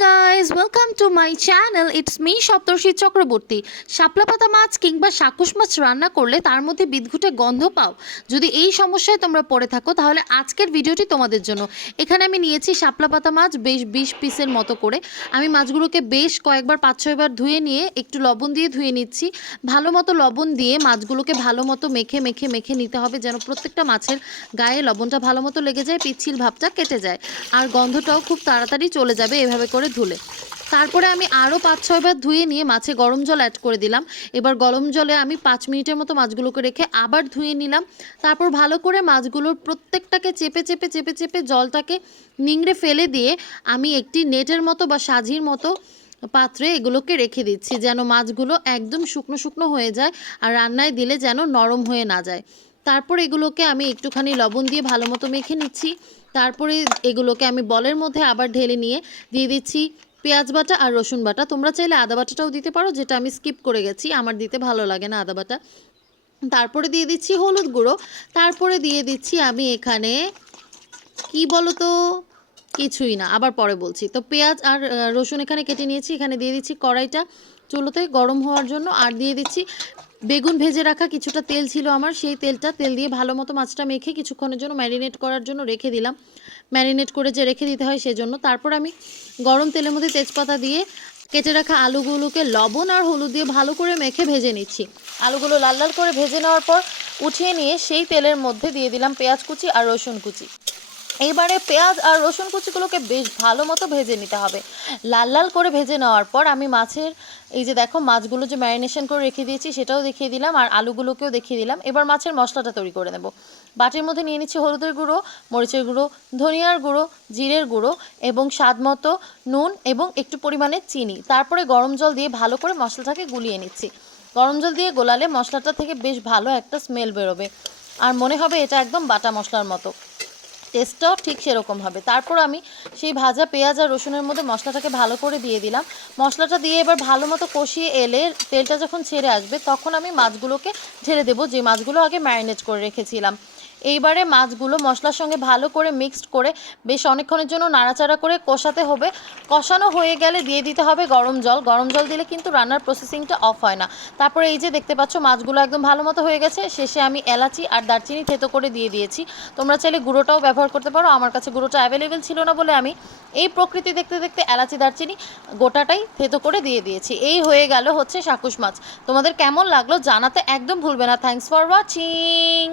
guys. Guys welcome to my channel it's me Saptarshi Chakraborty শাপলা পাতা মাছ কিংবা শাকুশ মাছ রান্না করলে তার মধ্যে বিদঘুটে গন্ধ পাও যদি এই সমস্যায় তোমরা পড়ে থাকো তাহলে আজকের ভিডিওটি তোমাদের জন্য এখানে আমি নিয়েছি শাপলা পাতা মাছ বেশ বিশ পিসের মতো করে আমি মাছগুলোকে বেশ কয়েকবার পাঁচ ছয়বার ধুয়ে নিয়ে একটু লবণ দিয়ে ধুয়ে নিচ্ছি। ভালো মতো লবণ দিয়ে মাছগুলোকে ভালো মতো মেখে মেখে মেখে নিতে হবে যেন প্রত্যেকটা মাছের গায়ে লবণটা ভালো মতো লেগে যায়, পিচ্ছিল ভাবটা কেটে যায়। আর গন্ধটাও খুব তাড়াতাড়ি চলে যাবে এভাবে করে ধুলে। তারপরে আমি আরও পাঁচ ছয়বার ধুয়ে নিয়ে মাছে গরম জল অ্যাড করে দিলাম। এবার গরম জলে আমি পাঁচ মিনিটের মতো মাছগুলোকে রেখে আবার ধুয়ে নিলাম। তারপর ভালো করে মাছগুলোর প্রত্যেকটাকে চেপে চেপে চেপে চেপে জলটাকে নিংড়ে ফেলে দিয়ে আমি একটি নেটের মতো বা সাজির মতো পাত্রে এগুলোকে রেখে দিচ্ছি যেন মাছগুলো একদম শুকনো শুকনো হয়ে যায় আর রান্নায় দিলে যেন নরম হয়ে না যায়। তারপর এগুলোকে আমি একটুখানি লবণ দিয়ে ভালো মতো মেখে নিচ্ছি। তারপরে এগুলোকে আমি বলের মধ্যে আবার ঢেলে নিয়ে দিয়ে দিচ্ছি। পেঁয়াজ বাটা আর রসুন বাটা। তোমরা চাইলে আদা বাটাটাও দিতে পারো, যেটা আমি স্কিপ করে গেছি। আমার দিতে ভালো লাগে না আদা বাটা। তারপরে দিয়ে দিচ্ছি হলুদ গুঁড়ো। তারপরে দিয়ে দিচ্ছি আমি এখানে কি বলো তো কিছুই না। আবার পরে বলছি। তো পেঁয়াজ আর রসুন এখানে কেটে নিয়েছি। এখানে দিয়ে দিচ্ছি কড়াইটা চুলোতে গরম হওয়ার জন্য। আর দিয়ে দিচ্ছি বেগুন ভেজে রাখা কিছুটা তেল ছিল আমার। সেই তেলটা, তেল দিয়ে ভালো মতো মাছটা মেখে কিছুক্ষণের জন্য ম্যারিনেট করার জন্য রেখে দিলাম। ম্যারিনেট করে যে রেখে দিতে হয় সেজন্য। তারপর আমি গরম তেলের মধ্যে তেজপাতা দিয়ে কেটে রাখা আলুগুলোকে লবণ আর হলুদ দিয়ে ভালো করে মেখে ভেজে নিচ্ছি। আলুগুলো লাল লাল করে ভেজে নেওয়ার পর উঠিয়ে নিয়ে সেই তেলের মধ্যে দিয়ে দিলাম পেঁয়াজ কুচি আর রসুন কুচি। এবারে পেঁয়াজ আর রসুন কুচিগুলোকে বেশ ভালো মতো ভেজে নিতে হবে। লাল লাল করে ভেজে নেওয়ার পর আমি মাছের, এই যে দেখো মাছগুলো যে ম্যারিনেশন করে রেখে দিয়েছি সেটাও দেখিয়ে দিলাম আর আলুগুলোকেও দেখিয়ে দিলাম। এবার মাছের মশলাটা তৈরি করে নেব। বাটির মধ্যে নিয়ে নিচ্ছি হলুদের গুঁড়ো, মরিচের গুঁড়ো, ধনিয়ার গুঁড়ো, জিরের গুঁড়ো এবং স্বাদ মতো নুন এবং একটু পরিমাণে চিনি। তারপরে গরম জল দিয়ে ভালো করে মশলাটাকে গুলিয়ে নিচ্ছি। গরম জল দিয়ে গোলালে মশলাটা থেকে বেশ ভালো একটা স্মেল বেরোবে। আর মনে হবে এটা একদম বাটা মশলার মতো। টেস্টটাও ঠিক সেরকম হবে। তারপর আমি সেই ভাজা পেঁয়াজ আর রসুনের মধ্যে মশলাটাকে ভালো করে দিয়ে দিলাম। মশলাটা দিয়ে এবার ভালো মতো কষিয়ে এলে তেলটা যখন ছেড়ে আসবে, তখন আমি মাছগুলোকে ঢেলে দেবো। যে মাছগুলো আগে ম্যারিনেট করে রেখেছিলাম। এইবারে মাছগুলো মশলার সঙ্গে ভালো করে মিক্সড করে বেশ অনেকক্ষণের জন্য নাড়াচাড়া করে কষাতে হবে। কষানো হয়ে গেলে দিয়ে দিতে হবে গরম জল। গরম জল দিলে কিন্তু রান্নার প্রসেসিংটা অফ হয় না। তারপরে এই যে দেখতে পাচ্ছ, মাছগুলো একদম ভালো মতো হয়ে গেছে। শেষে আমি এলাচি আর দারচিনি থেতো করে দিয়ে দিয়েছি। তোমরা চাইলে গুঁড়োটাও ব্যবহার করতে পারো। আমার কাছে গুঁড়োটা অ্যাভেলেবেল ছিল না বলে আমি এই প্রকৃতি দেখতে দেখতে এলাচি, দারচিনি গোটাটাই থেতো করে দিয়ে দিয়েছি। এই হয়ে গেল হচ্ছে শাকুশ মাছ। তোমাদের কেমন লাগল জানাতে একদম ভুলবে না। Thanks for watching